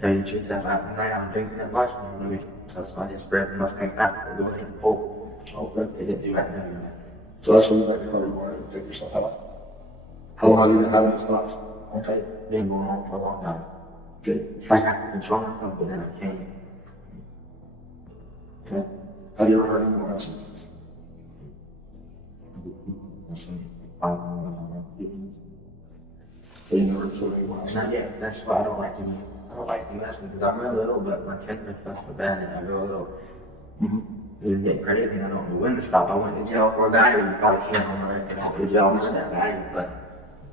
tell you the truth, that last night I was drinking that much, and maybe so I just spread the Mustang back and go ahead and pull. Okay. They didn't do that anymore. So that's when you make the car more and take yourself out. How long have you been having these thoughts? Okay, been going on for a long time. Okay. It's like I can control myself, but then I can't. Okay. Have you ever heard anyone else? So you never told anyone else? Not yet. That's why I don't like to. I don't like to mess because I'm real little, but my temper stuff's so bad, and I'm real little. It was getting crazy. I don't know when to stop. I went to jail for a battery. You probably can't remember it. I went to jail for that battery, but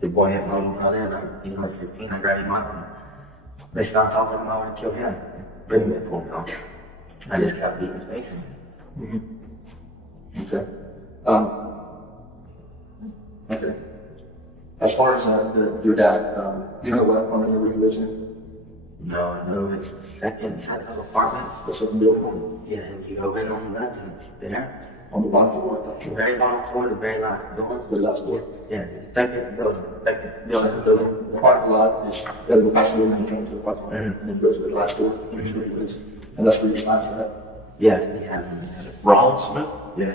the boy had no brother, and I was 15. I grabbed him up, and they started talking about I want to kill him. Bring me for him. I just kept beating his face. Okay. Okay. As far as your dad, do you know what apartment he lives in? No, it's second apartment. The second building? Yeah, and you go in on the left and it's there. On the bottom floor? The very bottom floor, the very last door. The last door? Yeah, the second building. The parking lot is, the last door when you come to the parking lot, and then goes to the last door, which is where it is. And that's where your signs are at? Yeah, yeah. Ron Smith? Yeah.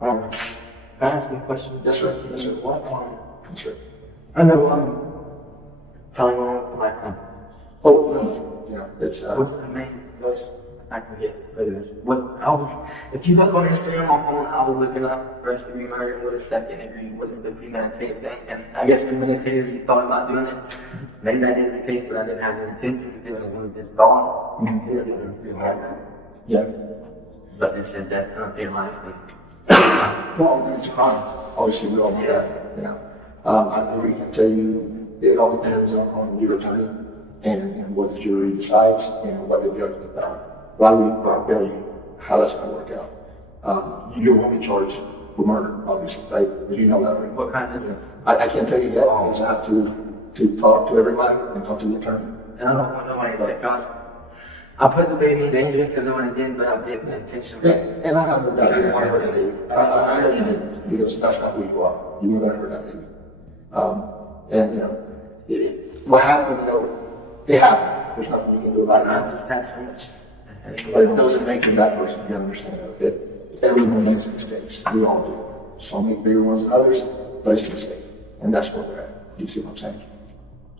Can I ask you a question? Yes, sir. Yes, sir. What, Yes, sir. I know, telling you what my Oh, no. Yeah, it's, what's the main voice I can get for this? If you look on Instagram on my phone, I was looking up first degree murder with a second degree, wasn't the premeditated thing, and I guess premeditated, you thought about doing it. Maybe that is the case, but I didn't have the intention to do it. It was just gone. yeah. But it said that unrealized. Well, it's a crime. Obviously, we all know that. Yeah. I really can tell you, it all depends on your attorney and what the jury decides and what the judge decides. Why we tell you how that's going to work out. You won't be charged for murder, obviously, right? You know that, right? What kind of? I can't tell you yet. I just have to talk to everybody and talk to the attorney. And I don't want nobody to get caught. I put the baby in danger because of what I did, but I didn't intentionally. And I have no doubt you want to hurt that baby. I know you didn't, because that's not who you are. You were going to hurt that baby. And, you know, what happened, you know, it happened. There's nothing you can do about it. I just had so much. But it doesn't make you that person. You understand that everyone makes mistakes. We all do. Some make bigger ones than others, but it's a mistake. And that's where we're at. Do you see what I'm saying?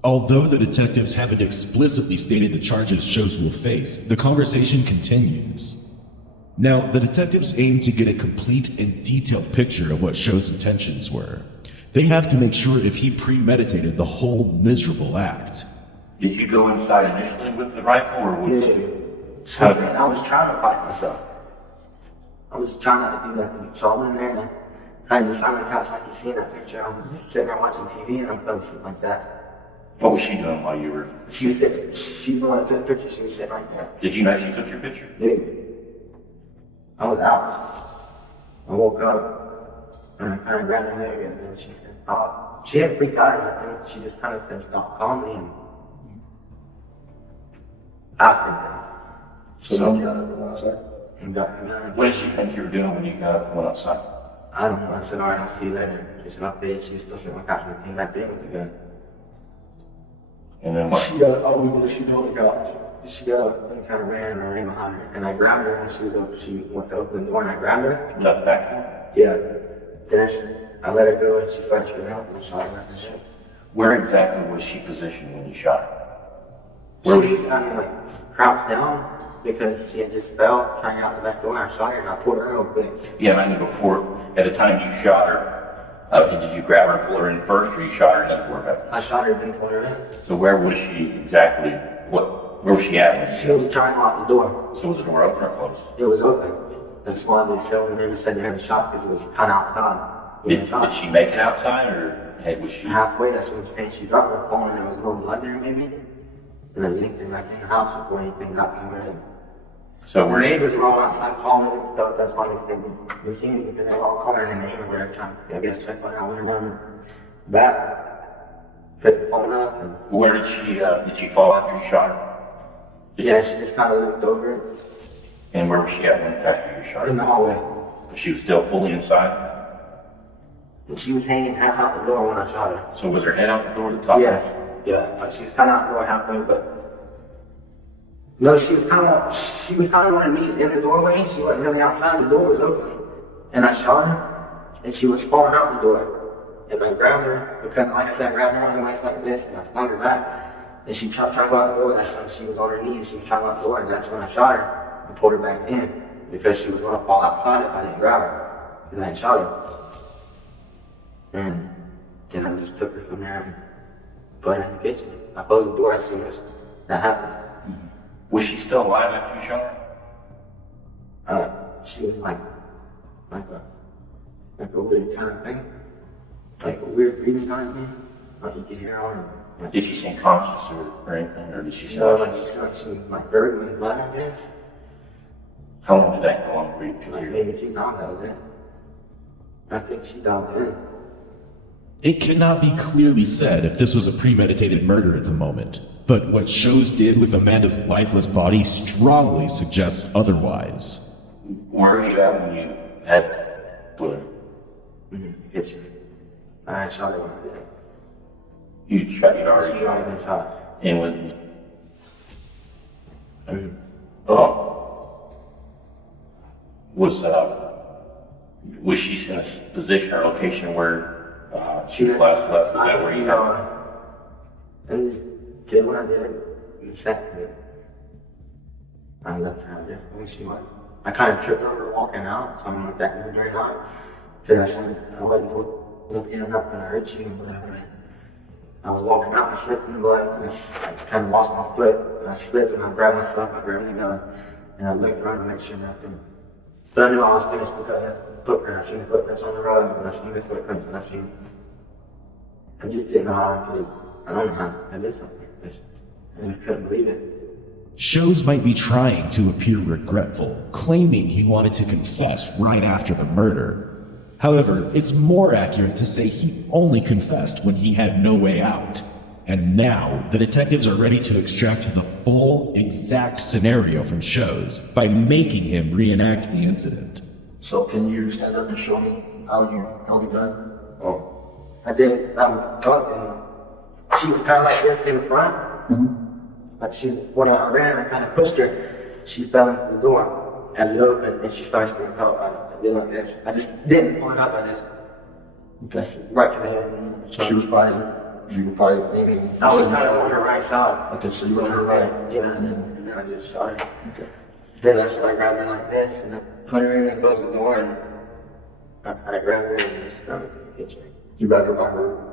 Although the detectives haven't explicitly stated the charges Shows will face, the conversation continues. Now, the detectives aim to get a complete and detailed picture of what Show's intentions were. They have to make sure if he premeditated the whole miserable act. Did you go inside initially with the rifle, or was it? I was trying to fight myself. I was trying not to do that. So I went in there and I just on the couch like you see in that picture. I was sitting there watching TV and I'm feeling shit like that. What was she doing while you were? She was sitting. She was the one that took the picture. She was sitting right there. Did you know she took your picture? Yeah. I was out. I woke up and I kind of grabbed her leg and then she said, she had freaked out. I think she just kind of said, stop calling me. And after that. So don't you understand outside? And got me down. What did she think you were doing when you went outside? I don't know. I said, all right, I'll see you later. Just an update. She was still sitting on the couch and came back there with the gun. And then what? She got, oh, what did she do on the couch? She got up and kind of ran behind her. And I grabbed her and she went to open the door and I grabbed her. Left back? Yeah. Then I let her go and she flashed her out and shot her in the head. Where exactly was she positioned when you shot her? Where was she kind of like crouched down because she had just fell trying out the back door and I shot her and I pulled her real quick. Yeah, I mean before, at the time you shot her, did you grab her and pull her in first, or you shot her and then pulled her back? I shot her and then pulled her in. So where was she exactly? Where was she at? She was trying to lock the door. So was the door open or closed? It was open. That's why they showed me and said they had a shot because it was kind of outside. Did she make it outside, or was she? Halfway, that's when she dropped her phone and there was a little blood there maybe. And then linked it back in the house before anything got anywhere. So Her neighbors were all outside calling and stuff. That's why they seen me because they were all calling in the neighborhood trying to, I guess, check on how we were running back. Picked the phone up and... Where did she fall after you shot her? Yeah, she just kind of looked over. And where was she at when after you shot her? In the hallway. She was still fully inside? And she was hanging half out the door when I shot her. So was her head out the door to the top? Yes. Yeah, like she was kind of out the door halfway, but no, she was kind of on her knees in the doorway. She wasn't really outside. The door was open, and I shot her, and she was falling out the door. And I grabbed her because, like I said, I grabbed her on the waist like this, and I slung her back. And she tried to go out the door. That's when she was on her knees. She was trying to go out the door, and that's when I shot her and pulled her back in because she was going to fall outside if I didn't grab her. And I shot her. And then I just took her from there and put her in the kitchen. I closed the door as soon as that happened. Was she still alive after you shot her? She was like a weird kind of thing. Like a weird breathing kind of thing. Like you could hear her on her. Did she seem conscious or anything, or did she No, like she was like buried in blood, I guess. How long did that go on for you? Like maybe 2 times that was it. I think she died then. It cannot be clearly said if this was a premeditated murder at the moment, but what shows did with Amanda's lifeless body strongly suggests otherwise. Where were you at when you had blood? Kitchen. I shot her when I did. You shot your already She already been shot. and when was she in a position or location where she was last left? Is that where you have? And did what I did in the second. I left her there. Let me see what. I kind of tripped over walking out, something like that was very hard. So I wasn't looking up and I hurt you and whatever. I was walking out and slipped in the blood and I kind of lost my foot. And I slipped and I grabbed myself, I grabbed the gun, and I looked around to make sure nothing. So I knew I was finished because I had footprints. I seen the footprints on the road and I seen the footprints and I just didn't know how to do it. I don't know how I did something like this. I just couldn't believe it. Shows might be trying to appear regretful, claiming he wanted to confess right after the murder. However, it's more accurate to say he only confessed when he had no way out. And now, the detectives are ready to extract the full, exact scenario from Shows by making him reenact the incident. So can you stand up and show me how you held the gun? Oh, I did. I was talking. She was kind of like this in front. Like when I ran, I kind of pushed her. She fell into the door as it opened, and she started to help. I did like this. I just didn't pull it up. I just right to the head. So she was fighting. You were fighting. Maybe. I was kind of on her right side. Okay, so you were on her right. Yeah, and then I just started. Okay. Then I started grabbing her like this, and I put her in and closed the door, and I grabbed her and just grabbed her to the kitchen. You grabbed her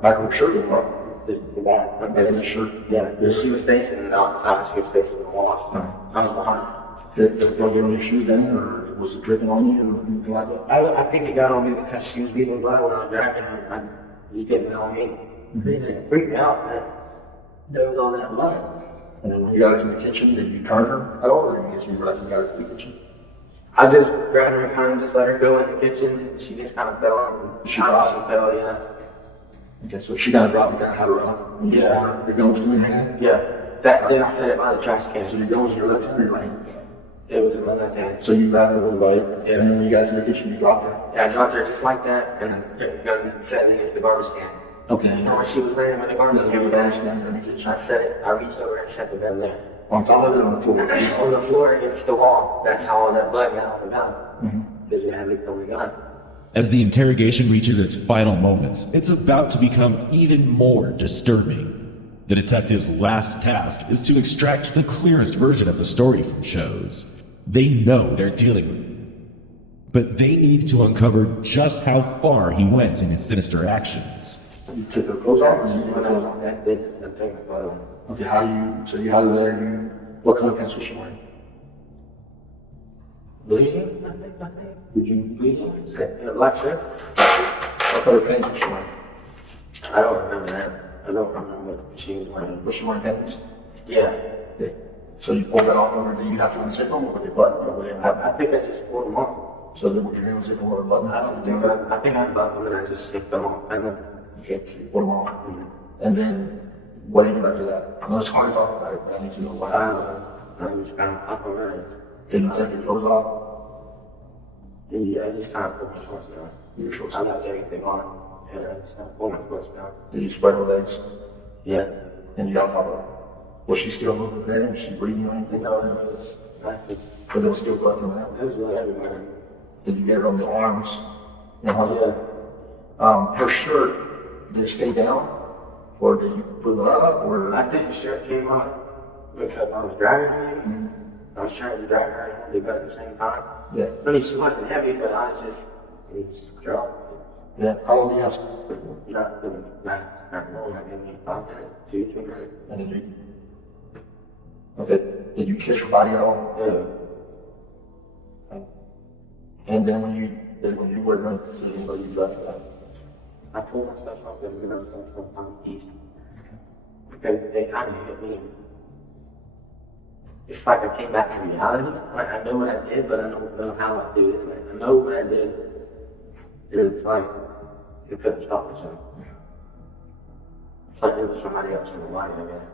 by her shirt or what? The back. Okay, in the shirt. Yeah, she was facing the outside, she was facing the wall. So I was behind. Did it go on your shoes then, or was it dripping on you, or anything like that? I think it got on me because she was bleeding blood when I was grabbing her. You getting on me. It freaked me out, man. There was all that blood. And then when you got her in the kitchen, did you turn her at all, or did you got her to the kitchen? I just grabbed her and kind of just let her go in the kitchen. She just kind of fell. She fell, yeah. Okay, so she kind of dropped the gun, had her on. Yeah. Your gun was in your hand? Yeah. Then I set it by the trash can. So your gun was in your left hand or your right hand? It was in my left hand. So you grabbed her with the right, and then when you got to the kitchen, you dropped her? Yeah, I dropped her just like that, and the gun set it against the garbage can. Okay. You know when she was laying with the garbage can, I set it, I reached over and set the gun there. On top of it or on the floor? On the floor against the wall. That's how all that blood got on the gun. Because it had leaked over the gun. As the interrogation reaches its final moments, it's about to become even more disturbing. The detective's last task is to extract the clearest version of the story from Shows. They know they're dealing with, but they need to uncover just how far he went in his sinister actions. You took her clothes off? Okay, so you had her there, what color pants was she wearing? Bleeding, I think. Did you? Bleeding? Black shirt? What color pants was she wearing? I don't remember that. I don't remember what she was wearing. Was she wearing pants? Yeah. So you pulled that off over, did you have to unzip them with your button or whatever? I think I just pulled them off. So then was your hand zip or a button? I think I buttoned them and I just zipped them off. Okay, so you pulled them off. And then, what did you do after that? I know it's hard to talk about it, but I need to know why. I just kind of up over it. Did you take your clothes off? Yeah, I just kind of pulled my shorts down. Your shorts I down? left everything on. And I just kind of pulled my shorts down. Did you spread her legs? Yeah. And you got her. Was she still moving there? Was she breathing or anything? No, it was like this. But there was still blood from that. It was really everywhere. Did you get her on the arms? You know, her shirt, did it stay down? Or did you pull it up? Or I think the shirt came off because I was driving her. And I was trying to drive her and they got at the same time. yeah. I mean, she wasn't heavy, but I was just dropped. Yeah. How old do you have? Not really, not long, maybe 5 minutes, 2, 3 minutes. And did you? Okay. Did you kiss her body at all? Yeah. And then when you were going to see him, you left that. I pulled myself up and moved myself from the east. Because they kind of hit me. It's like I came back to reality. Like I know what I did, but I don't know how I do it. Like I know what I did. It's like you couldn't stop yourself. It's like there was somebody else in the light, I guess.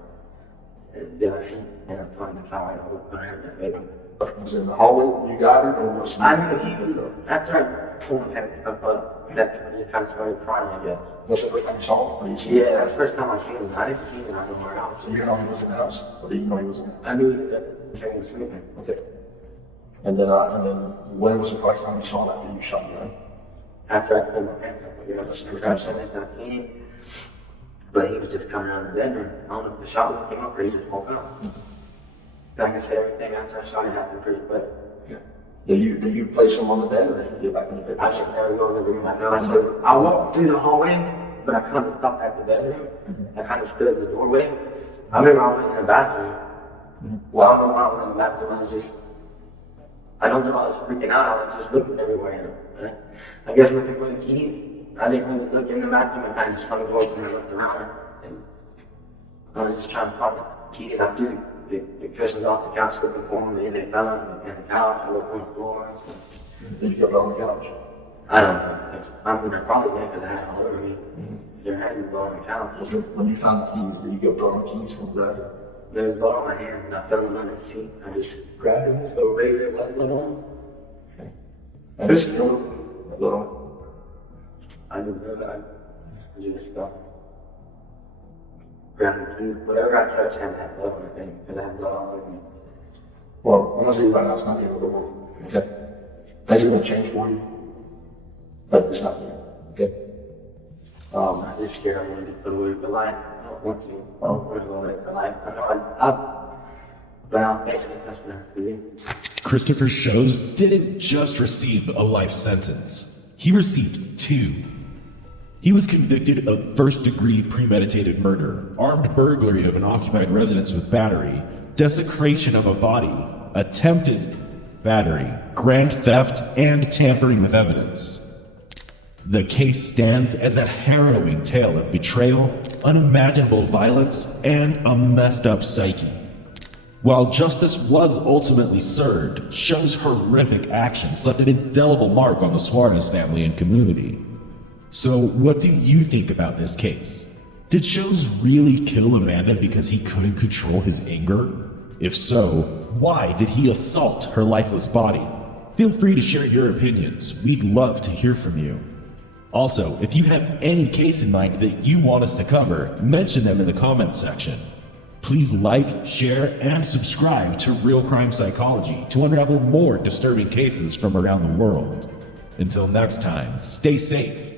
And then I see, and I'm trying to fire it over and baby. Was it in the hallway you got her, or was I knew he was after I pulled him up, that's when he kind of started crying, I guess. Was it the first time you saw him? Or you seen him? Yeah, that's the first time I seen him. I didn't see him anywhere else. So you know he was in the house? Or did you know he was in the house? I knew that he was sleeping. Okay. And then when was the first time you saw him after you shot him? After I pulled my pants up, you know, I seen him, I seen him. But he was just coming out of the bedroom. I don't know if the shot came up or he just woke up. Like I said, everything after I shot it happened pretty quick. Yeah. Did you place him on the bed, or did you get back in the bed? I should never go in the room. I walked through the hallway, but I kind of stopped at the bedroom. I kind of stood at the doorway. I remember I was in the bathroom. Well, I don't know why I was in the bathroom. I don't know, I was freaking out. I was just looking everywhere. Right? I guess looking for the keys. I didn't really look in the bathroom, and I just found the door and I looked around. And I was just trying to find the keys. I threw the cushions off the couch looking for them, and they fell on the couch. I looked on the floor. Did you get on the couch? I don't know. I'm gonna probably get because I had all over me. There had to be blood on the couch. So when you found the keys, did you go blow the keys from the bed? There was blood on my hand, and I fell in under the seat. I just grabbed it, so raised it, let it go. And just killed a little. I didn't know that. I just grabbed the keys. Whatever I touched had to have blood on the thing, because I had blood all over me. Well, I'm gonna say right now it's not the end of the world. Okay? Things are gonna change for you. But it's not the end. Okay? I just scared I wanted to put away the life. I don't want to. I don't want to go away the life. I know well, basically that's what I have to do. Christopher Shows didn't just receive a life sentence. He received 2. He was convicted of first-degree premeditated murder, armed burglary of an occupied residence with battery, desecration of a body, attempted battery, grand theft, and tampering with evidence. The case stands as a harrowing tale of betrayal, unimaginable violence, and a messed up psyche. While justice was ultimately served, Show's horrific actions left an indelible mark on the Suarez family and community. So, what do you think about this case? Did Shows really kill Amanda because he couldn't control his anger? If so, why did he assault her lifeless body? Feel free to share your opinions. We'd love to hear from you. Also, if you have any case in mind that you want us to cover, mention them in the comments section. Please like, share, and subscribe to Real Crime Psychology to unravel more disturbing cases from around the world. Until next time, stay safe